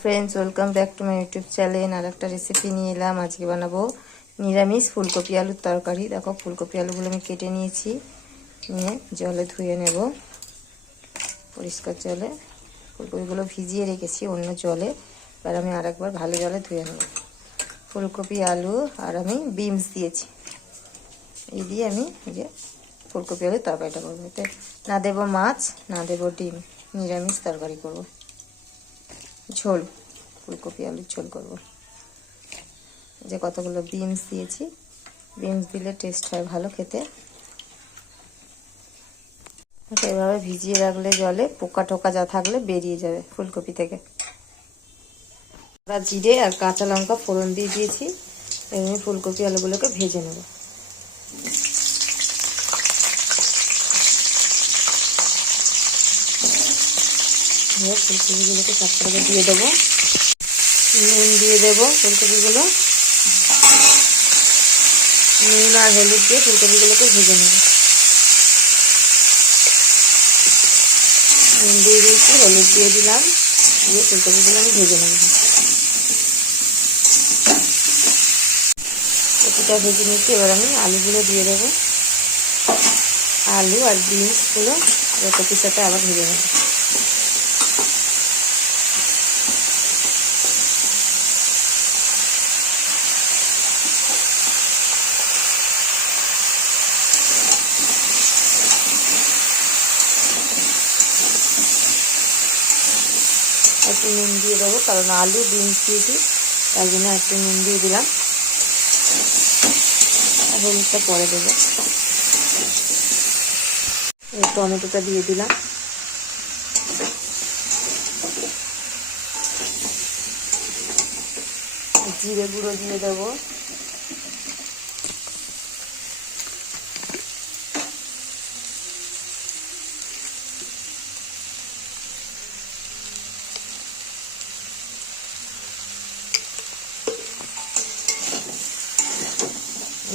Friends, welcome back to my YouTube channel. আর একটা recipe নিয়ে এলাম। আজকে বানাবো নিরামিষ ফুলকপি আলুর তরকারি। দেখো, ফুলকপি আলুগুলো আমি কেটে নিয়েছি, নিয়ে জলে ধুয়ে নেব পরিষ্কার জলে। ফুলকপিগুলো ভিজিয়ে রেখেছি অন্য জলে, এবার আমি আরেকবার ভালো জলে ধুয়ে নেব। ফুলকপি আলু আর আমি বিনস দিয়েছি, এই দিয়ে আমি যে ফুলকপি আলুর তরকারিটা করবো। এতে না দেবো মাছ, না দেবো ডিম, নিরামিষ তরকারি করব। ঝোল, ফুলকপি আলুর ঝোল করব। যে কতগুলো বিনস দিয়েছি, বিনস দিলে টেস্ট হয় ভালো খেতে। এভাবে ভিজিয়ে রাখলে জলে পোকা টোকা যা থাকলে বেরিয়ে যাবে ফুলকপি থেকে। জিরে আর কাঁচা লঙ্কা ফোড়ন দিয়ে দিয়েছি। এমনি ফুলকপি আলুগুলোকে ভেজে নেব। ফুলকপিগুলোকে সবটাকে দিয়ে দেবো, নুন দিয়ে দেবো ফুলকপিগুলো, নুন আর হলুদ দিয়ে ফুলকপিগুলোকে ভেজে নেব। নুন দিয়ে দিয়েছি, হলুদ দিয়ে দিলাম, দিয়ে ফুলকপিগুলো আমি ভেজে নেব। কপিটা ভেজে নিচ্ছি, এবার আমি আলুগুলো দিয়ে দেবো। আলু আর বিনসগুলো কপির সাথে আবার ভেজে নেব। একটু নুন দিয়ে দেবো, কারণ আলু বিনস দিয়েছি, তাই জন্য একটু নুন দিয়ে দিলাম। আর হলুদটা পরে দেবো। টমেটোটা দিয়ে দিলাম। জিরে গুঁড়ো দিয়ে দেবো।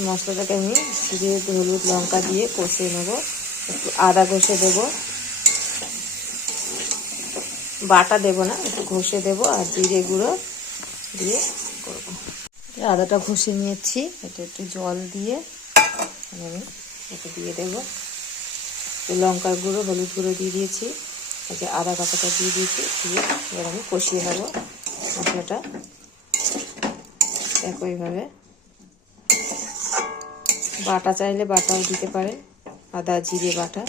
মশলাটাকে আমি জিরে হলুদ লঙ্কা দিয়ে কষিয়ে নেবো। একটু আদা ঘষে দেবো, বাটা দেবো না, একটু ঘষে দেবো। আর জিরে গুঁড়ো দিয়ে করবো। আদাটা ঘষে নিয়েছি, এটা একটু জল দিয়ে আমি এটা দিয়ে দেবো। লঙ্কার গুঁড়ো হলুদ গুঁড়ো দিয়ে দিয়েছি, এই যে আদা কাঁচাটা দিয়ে দিয়েছি, দিয়ে এবার আমি কষিয়ে নেবো মশলাটা একইভাবে। বাটা চাইলে বাটাও দিতে পারে, আদা জিরে বাটা।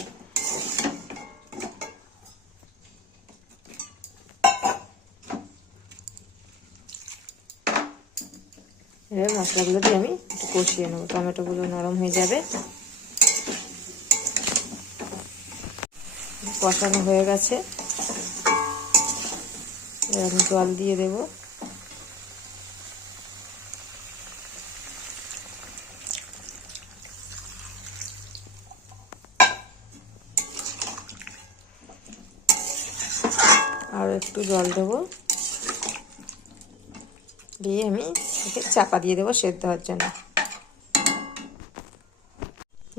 এবার মশলাগুলো দিয়ে আমি একটু কষিয়ে নেবো, টমেটোগুলো নরম হয়ে যাবে। কষানো হয়ে গেছে, এবার আমি জল দিয়ে দেবো। আর একটু জল দেবো, দিয়ে আমি একে চাপা দিয়ে দেবো সেদ্ধ হওয়ার জন্য।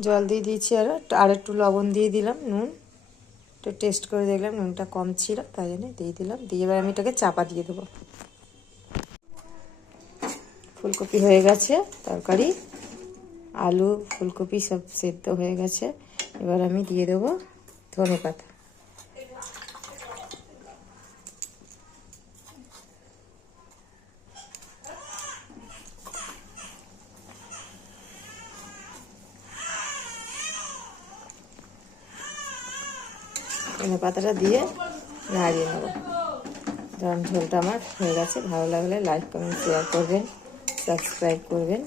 জল দিয়ে দিয়েছি, আর একটু লবণ দিয়ে দিলাম, নুন একটু টেস্ট করে দেখলাম নুনটা কম ছিল, তাই জন্য দিয়ে দিলাম। দিয়ে এবার আমি এটাকে চাপা দিয়ে দেবো। ফুলকপি হয়ে গেছে তরকারি, আলু ফুলকপি সব সেদ্ধ হয়ে গেছে। এবার আমি দিয়ে দেবো ধনেপাতা। ধনেপাতাটা দিয়ে নাড়িয়ে নেব। ধরুন ঝোলটা আমার হয়ে গেছে। ভালো লাগলে লাইক কমেন্ট শেয়ার করবেন, সাবস্ক্রাইব করবেন।